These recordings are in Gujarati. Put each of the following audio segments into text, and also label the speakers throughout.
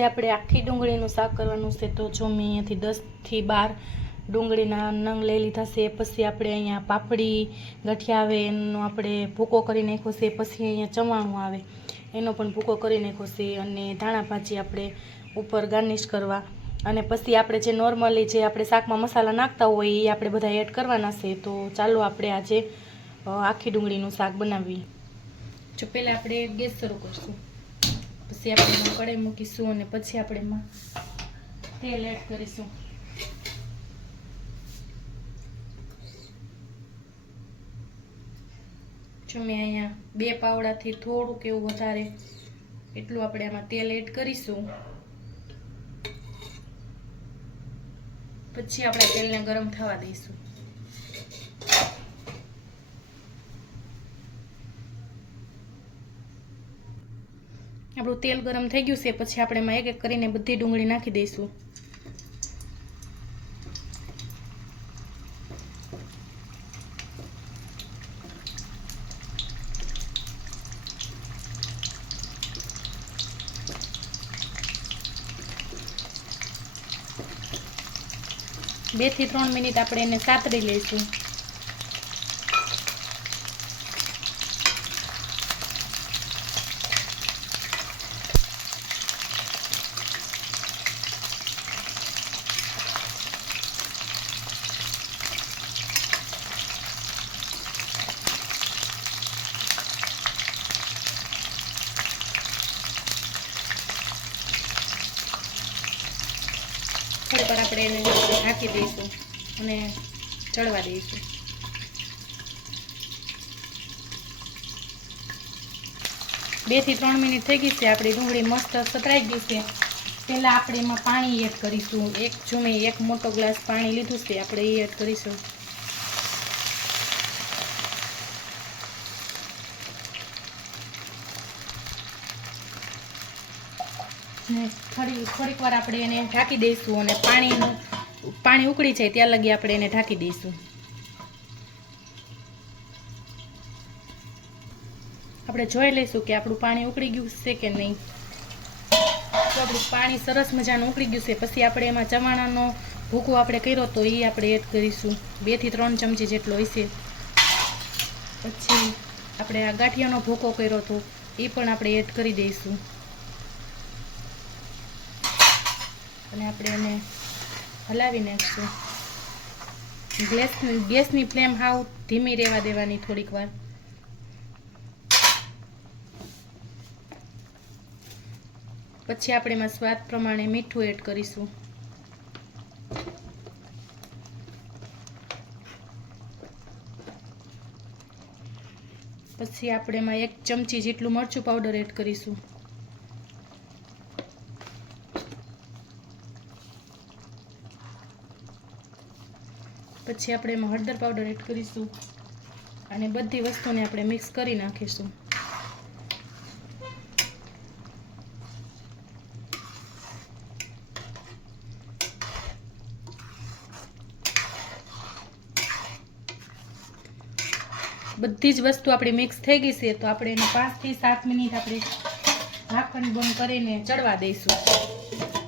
Speaker 1: આપણે આખી ડુંગળીનું શાક કરવાનું છે, તો જો મેં અહીંયાથી દસથી બાર ડુંગળીના નંગ લઈ લીધા છે, પછી આપણે અહીંયા પાપડી ગઠિયા આવે એનો આપણે ભૂકો કરી નાખ્યો છે, પછી અહીંયા ચવાણું આવે, એનો પણ ભૂકો કરી નાખ્યો છે, અને ધાણા ભાજી આપણે ઉપર ગાર્નિશ કરવા, અને પછી આપણે જે નોર્મલી જે આપણે શાકમાં મસાલા નાખતા હોય એ આપણે બધા એડ કરવાના છે, તો ચાલો આપણે આજે આખી ડુંગળીનું શાક બનાવીએ. જો પહેલાં આપણે ગેસ શરૂ કરશું. પછી આપણે એમાં મૂકીશું અને પછી આપણે એમાં તેલ એડ કરીશું. જો મેં અહીંયા બે પાવડાથી થોડુંક એવું વધારે એટલું આપણે આમાં તેલ એડ કરીશું. પછી આપણે તેલને ગરમ થવા દઈશું. આપણું તેલ ગરમ થઈ ગયું છે, પછી આપણે એમાં એક એક કરીને બધી ડુંગળી નાખી દઈશું. બેથી ત્રણ મિનિટ આપણે એને સાતરી લઈશું. થોડીક વાર આપણે એને ઢાંકી દઈશું અને ચડવા દઈશું. બેથી ત્રણ મિનિટ થઈ ગઈ છે, આપણી ડુંગળી મસ્ત સતરાઈ ગઈ છે. પહેલાં આપણે એમાં પાણી એડ કરીશું. એક જો એક મોટો ગ્લાસ પાણી લીધું છે, આપણે એ એડ કરીશું. થોડી થોડીક વાર આપણે એને ઢાંકી દઈશું અને પાણીનું પાણી ઉકળી જાય ત્યાં લગી આપણે એને ઢાંકી દઈશું. આપણે જોઈ લઈશું કે આપણું પાણી ઉકળી ગયું છે કે નહીં. તો આપણું પાણી સરસ મજાનું ઉકળી ગયું છે. પછી આપણે એમાં ચવાણાનો ભૂકો આપણે કર્યો તો એ આપણે એડ કરીશું. બેથી ત્રણ ચમચી જેટલો હશે. પછી આપણે આ ગાંઠિયાનો ભૂકો કર્યો હતો એ પણ આપણે એડ કરી દઈશું. અને આપણે એને હલાવી નાખીશું. ગેસ ગેસની ફ્લેમ હાવ ધીમી રહેવા દેવાની થોડીક વાર. પછી આપણે એમાં સ્વાદ પ્રમાણે મીઠું એડ કરીશું. પછી આપણે એમાં એક ચમચી જેટલું મરચું પાવડર એડ કરીશું. પછી આપણે એમાં હળદર પાવડર એડ કરીશું અને બધી વસ્તુને આપણે મિક્સ કરી નાખીશું. બધી જ વસ્તુ આપણી મિક્સ થઈ ગઈ છે, તો આપણે એને પાંચથી સાત મિનિટ આપણે ઢાંકણ બંધ કરીને ચડવા દઈશું.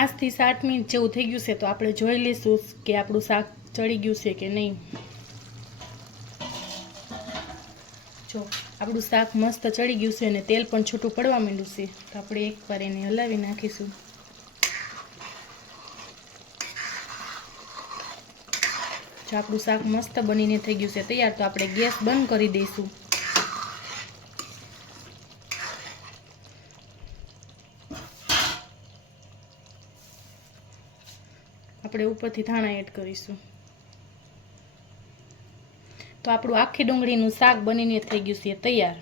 Speaker 1: પાંચથી સાત મિનિટ જેવું થઈ ગયું છે, તો આપણે જોઈ લઈશું કે આપણું શાક ચડી ગયું છે કે નહીં. જો, આપણું શાક મસ્ત ચડી ગયું છે અને તેલ પણ છૂટું પડવા માંડ્યું છે, તો આપણે એકવાર એને હલાવી નાખીશું. જો, આપણું શાક મસ્ત બનીને થઈ ગયું છે, તૈયાર, તો આપણે ગેસ બંધ કરી દઈશું. આપણે ઉપરથી ધાણા એડ કરીશું. તો આપણું આખી ડુંગળીનું શાક બનીને થઈ ગયું છે તૈયાર.